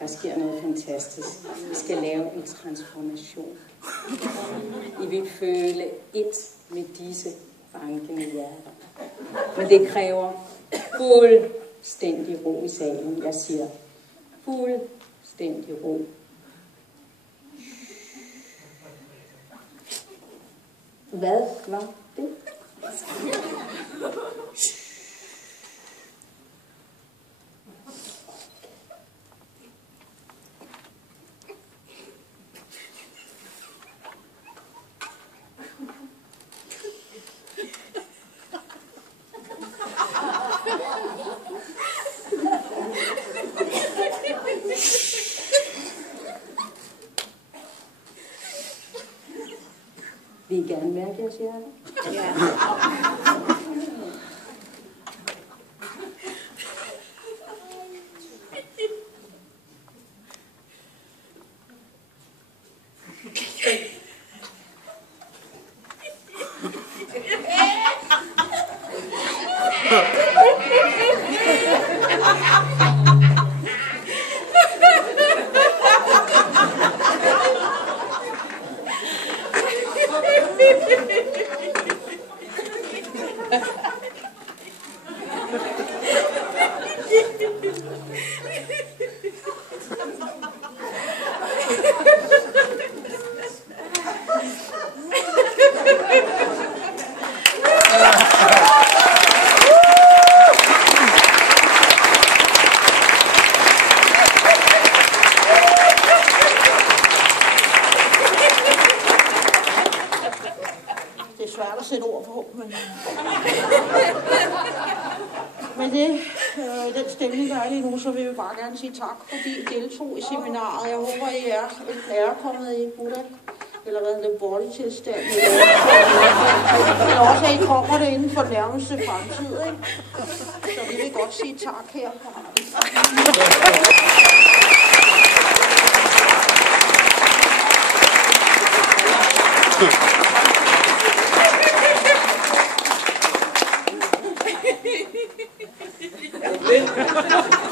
Der sker noget fantastisk. Vi skal lave en transformation. I vil føle et med disse bankende hjerter. Men det kræver fuldstændig ro i salen. Jeg siger fuldstændig ro. Hvad var det? Vil I gerne mærke jeres hjerte? Ja. Svært at sætte ord på, men det, den stemning, der er lige nu, så vil vi bare gerne sige tak, fordi I deltog i seminaret. Jeg håber, I er kommet i Buddha, eller hvad det body-tilstand. Men også, at I kommer det inden for den nærmeste fremtid, ikke? Så vi vil godt sige tak herfra. Lidt.